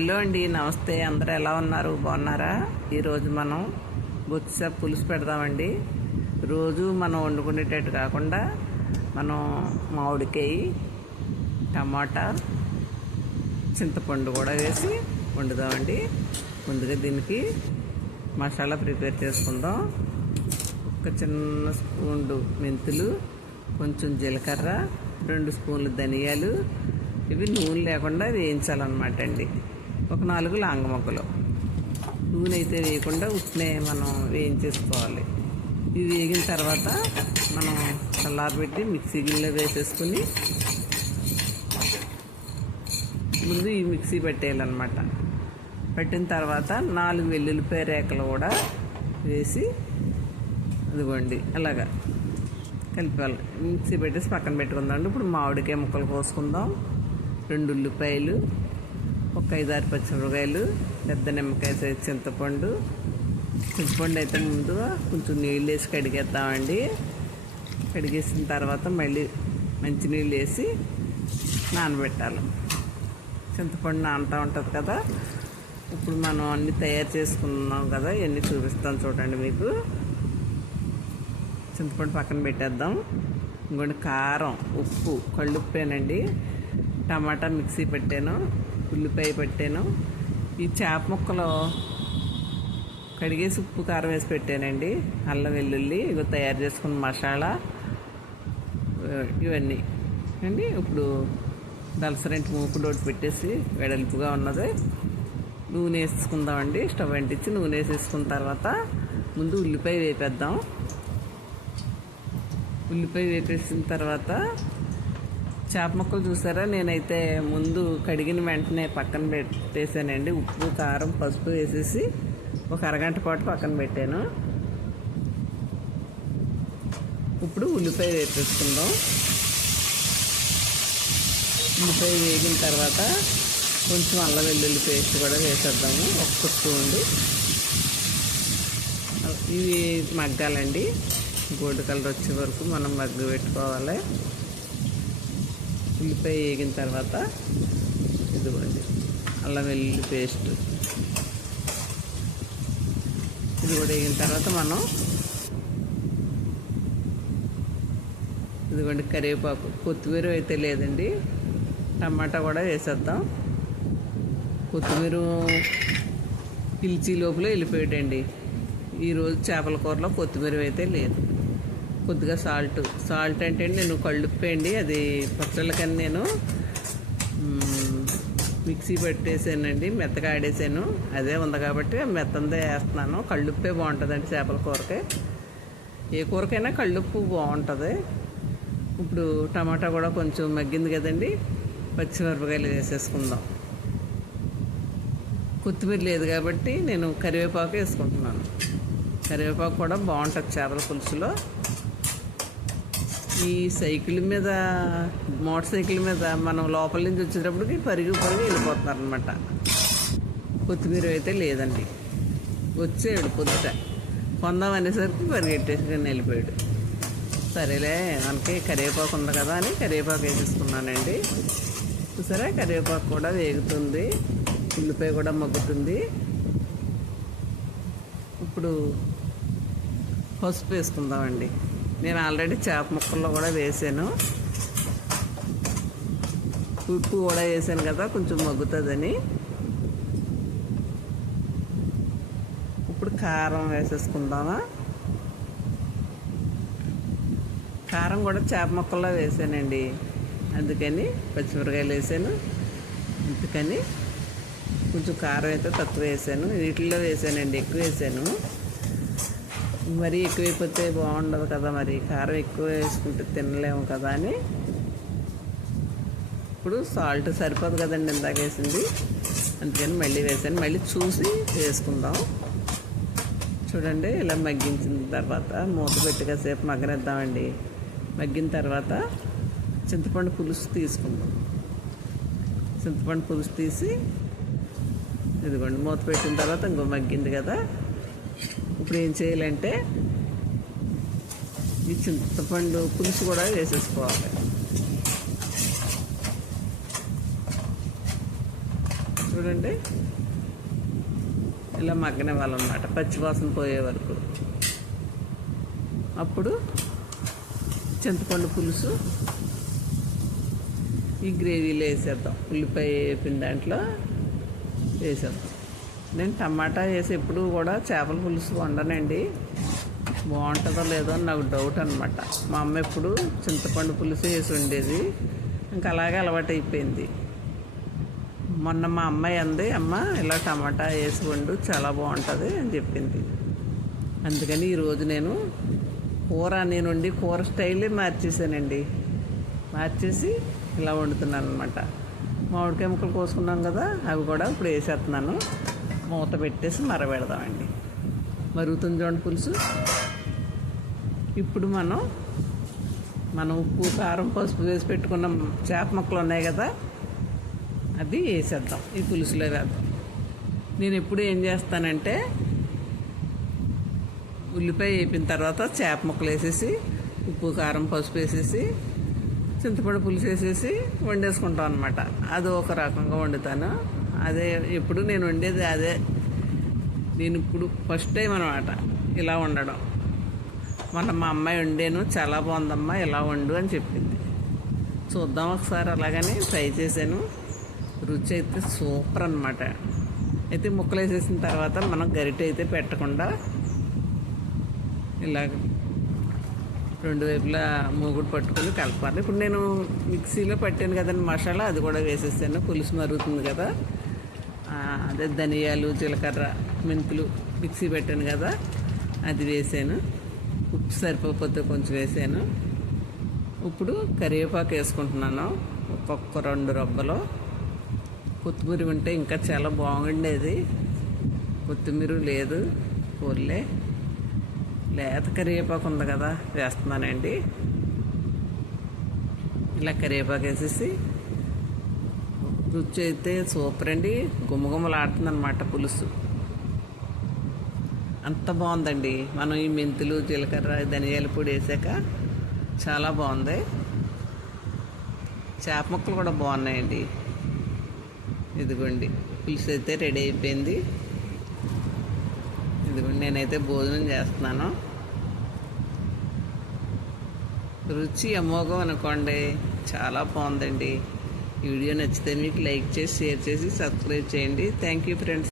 Hello అండి నమస్తే. అందరూ ఎలా ఉన్నారు? బాగున్నారా? ఈరోజు మనం బొత్స పులుసు పెడదామండి. రోజు మనం వండుకునేటట్టు కాకుండా మనం మామిడికాయ టమాటా చింతపండు కూడా వేసి వండుదామండి. ముందుగా దీనికి మసాలా ప్రిపేర్ చేసుకుందాం. ఒక చిన్న స్పూన్లు మెంతులు కొంచెం జీలకర్ర రెండు స్పూన్లు ధనియాలు. ఇవి నూనె లేకుండా వేయించాలన్నమాట అండి. ఒక నాలుగు లాంగ మొగ్గలు. నూనె అయితే వేయకుండా ఉప్పునే మనం వేయించేసుకోవాలి. ఇవి వేగిన తర్వాత మనం చల్లారబెట్టి మిక్సీ గిన్నెలో వేసేసుకుని ముందు ఈ మిక్సీ పెట్టేయాలన్నమాట. పెట్టిన తర్వాత నాలుగు వెల్లుల్లిపాయ రేకలు కూడా వేసి ఇదిగోండి అలాగా కలిపాలి మిక్సీ పెట్టేసి పక్కన పెట్టుకుందాం ఇప్పుడు మామిడికాయ ముక్కలు కోసుకుందాం. రెండు ఉల్లిపాయలు ఒక ఐదారు పచ్చిమిరపకాయలు పెద్ద నిమ్మకాయ సైజు చింతపండు. చింతపండు అయితే ముందుగా కొంచెం నీళ్ళు వేసి కడిగేద్దామండి. కడిగేసిన తర్వాత మళ్ళీ మంచినీళ్ళు వేసి నానబెట్టాలి. చింతపండు నానుతూ ఉంటుంది కదా. ఇప్పుడు మనం అన్నీ తయారు చేసుకున్నాం కదా ఇవన్నీ చూపిస్తాం చూడండి మీకు. చింతపండు పక్కన పెట్టేద్దాం. ఇంకోటి కారం ఉప్పు కళ్ళుప్పేనండి టమాటా మిక్సీ పెట్టాను. ఉల్లిపాయ పెట్టాను. ఈ చేప ముక్కలు కడిగేసి ఉప్పు కారం వేసి పెట్టానండి. అల్లం వెల్లుల్లి ఇగో తయారు చేసుకున్న మసాలా ఇవన్నీ. అండి ఇప్పుడు దలసరింటి మూకుడు ఒకటి పెట్టేసి వెడల్పుగా ఉన్నది. నూనె వేసుకుందామండి. స్టవ్ అంటించి నూనె వేసేసుకున్న తర్వాత ముందు ఉల్లిపాయ వేపేద్దాం. ఉల్లిపాయ వేపేసిన తర్వాత చేప ముక్కలు చూసారా? నేనైతే ముందు కడిగిన వెంటనే పక్కన పెట్టేశానండి. ఉప్పు కారం పసుపు వేసేసి ఒక అరగంట పాటు పక్కన పెట్టాను. ఇప్పుడు ఉల్లిపాయ వేపేసుకుందాం ఉల్లిపాయ వేగిన తర్వాత కొంచెం అల్లం వెల్లుల్లి పేస్ట్ కూడా వేసేద్దాము. ఒక్క స్పూన్. ఇవి మగ్గాలండి. గోల్డ్ కలర్ వచ్చే వరకు మనం మగ్గు పెట్టుకోవాలి. ఉల్లిపాయ వేగిన తర్వాత ఇదిగోండి అల్లం వెల్లుల్లి పేస్ట్. ఇది కూడా వేగిన తర్వాత మనం ఇదిగోండి కరివేపాకు. కొత్తిమీర అయితే లేదండి. టమాటా కూడా వేసేద్దాం. కొత్తిమీర పిలిచి లోపల వెళ్ళిపోయాడండి. ఈరోజు చేపల కూరలో కొత్తిమీర అయితే లేదు. కొద్దిగా సాల్ట్. సాల్ట్ అంటే నేను కళ్ళుప్పేయండి అది పచ్చళ్ళకని నేను మిక్సీ పెట్టేసానండి మెత్తగా ఆడేసాను. అదే ఉంది కాబట్టి మెత్తందే వేస్తున్నాను. కళ్ళుప్పే బాగుంటుందండి చేపల కూరకి. ఏ కూరకైనా కళ్ళుప్పు బాగుంటుంది. ఇప్పుడు టమాటా కూడా కొంచెం మగ్గింది కదండి పచ్చిమిరపకాయలు వేసేసుకుందాం. కొత్తిమీర లేదు కాబట్టి నేను కరివేపాకు వేసుకుంటున్నాను. కరివేపాకు కూడా బాగుంటుంది చేపల పులుసులో. ఈ సైకిల్ మీద మోటార్ సైకిల్ మీద మనం లోపల నుంచి వచ్చేటప్పటికి పరుగు పరుగు వెళ్ళిపోతున్నారు అనమాట కొత్తిమీర అయితే లేదండి. వచ్చాడు పొద్దుట. కొందాం అనేసరికి పరిగెట్టేసుకుని వెళ్ళిపోయాడు. సరేలే మనకి కరివేపాకు ఉంది కదా అని కరివేపాకు వేసేసుకున్నానండి. చూసారా? కరివేపాకు కూడా వేగుతుంది. ఉల్లిపాయ కూడా మగ్గుతుంది. ఇప్పుడు పసుపు వేసుకుందామండి. నేను ఆల్రెడీ చేప ముక్కల్లో కూడా వేసాను. ఉప్పు కూడా వేసాను కదా కొంచెం మగ్గుతుందని. ఇప్పుడు కారం వేసేసుకుందామా? కారం కూడా చేప ముక్కల్లో వేసానండి. అందుకని పచ్చిమిరకాయలు వేసాను. అందుకని కొంచెం కారం అయితే తక్కువ వేసాను. వీటిల్లో వేసానండి ఎక్కువ వేసాను. మరీ ఎక్కువైపోతే బాగుండదు కదా మరి. కారం ఎక్కువ వేసుకుంటే తినలేము కదా అని. ఇప్పుడు సాల్ట్ సరిపోదు కదండి ఇందాక వేసింది. అందుకని మళ్ళీ వేసాను. మళ్ళీ చూసి వేసుకుందాం. చూడండి ఇలా మగ్గించిన తర్వాత మూత పెట్టి కాసేపు మగ్గనిద్దామండి. మగ్గిన తర్వాత చింతపండు పులుసు తీసుకుందాం. చింతపండు పులుసు తీసి ఇదిగోండి మూత పెట్టిన తర్వాత ఇంకో మగ్గింది కదా. ఇప్పుడు ఏం చేయాలంటే ఈ చింతపండు పులుసు కూడా వేసేసుకోవాలి. చూడండి. ఇలా మగ్గనివ్వాలన్నమాట. పచ్చివాసన పోయే వరకు. అప్పుడు చింతపండు పులుసు ఈ గ్రేవీలో వేసేద్దాం. ఉల్లిపాయ వేపిన దాంట్లో వేసేద్దాం. నేను టమాటా వేసి ఎప్పుడు కూడా చేపల పులుసు వండనండి. బాగుంటుందో లేదో అని నాకు డౌట్ అనమాట మా అమ్మ ఎప్పుడు చింతపండు పులుసు వేసి ఉండేది ఇంకా అలాగే అలవాటు అయిపోయింది. మొన్న మా అమ్మాయి అంది అమ్మ ఇలా టమాటా వేసి వండు చాలా బాగుంటుంది అని చెప్పింది. అందుకని ఈరోజు నేను కూర నేనుండి కూర స్టైలే మార్చేసానండి. మార్చేసి ఇలా వండుతున్నాను అనమాట మామిడికాయ ముక్కలు కోసుకున్నాం కదా అవి కూడా ఇప్పుడు వేసేస్తున్నాను. మూత పెట్టేసి మరబెడదామండి. మరుగుతుంది చూడండి పులుసు. ఇప్పుడు మనం మనం ఉప్పు కారం పసుపు వేసి పెట్టుకున్న చేప ముక్కలు ఉన్నాయి కదా అది వేసేద్దాం. ఈ పులుసులో వేద్దాం. నేను ఎప్పుడు ఏం చేస్తానంటే ఉల్లిపాయ వేపిన తర్వాత చేప ముక్కలు వేసేసి ఉప్పు కారం పసుపు వేసేసి చింతపండు పులుసు వేసేసి వండేసుకుంటాం అనమాట అది ఒక రకంగా వండుతాను. అదే ఎప్పుడు నేను వండేది అదే. నేను ఇప్పుడు ఫస్ట్ టైం అనమాట ఇలా వండడం. మొన్న మా అమ్మాయి వండాను చాలా బాగుందమ్మా ఇలా వండు అని చెప్పింది. చూద్దాం ఒకసారి అలాగని ట్రై చేశాను. రుచి అయితే సూపర్ అనమాట అయితే ముక్కలు వేసేసిన తర్వాత మనం గరిటె అయితే పెట్టకుండా ఇలా రెండు వైపులా మూగుడు పట్టుకొని కలపాలి. ఇప్పుడు నేను మిక్సీలో పట్టాను కదండి మసాలా అది కూడా వేసేసాను. పులుసు మరుగుతుంది కదా. అదే ధనియాలు జీలకర్ర మెంతులు మిక్సీ పెట్టాను కదా అది వేసాను. ఉప్పు సరిపోతే కొంచెం వేసాను. ఇప్పుడు కరివేపాకు వేసుకుంటున్నాను ఒక్కొక్క రెండు రొబ్బలు కొత్తిమీర ఉంటే ఇంకా చాలా బాగుండేది. కొత్తిమీర లేదు కూరలే లేత కరివేపాకు ఉంది కదా వేస్తున్నానండి. ఇలా కరివేపాకు వేసేసి రుచి అయితే సూపర్ అండి. గుమ్మగుమ్మలాడుతుంది పులుసు. అంత బాగుందండి. మనం ఈ మెంతులు జీలకర్ర ధనియాల పొడి వేసాక చాలా బాగుంది. చేప ముక్కలు కూడా బాగున్నాయండి. ఇదిగోండి పులుసు అయితే రెడీ అయిపోయింది. ఇదిగోండి నేనైతే భోజనం చేస్తున్నాను. రుచి అమోఘం అనుకోండి చాలా బాగుందండి. వీడియో నచ్చితే మీకు లైక్ చేసి షేర్ చేసి సబ్స్క్రైబ్ చేయండి. Thank you friends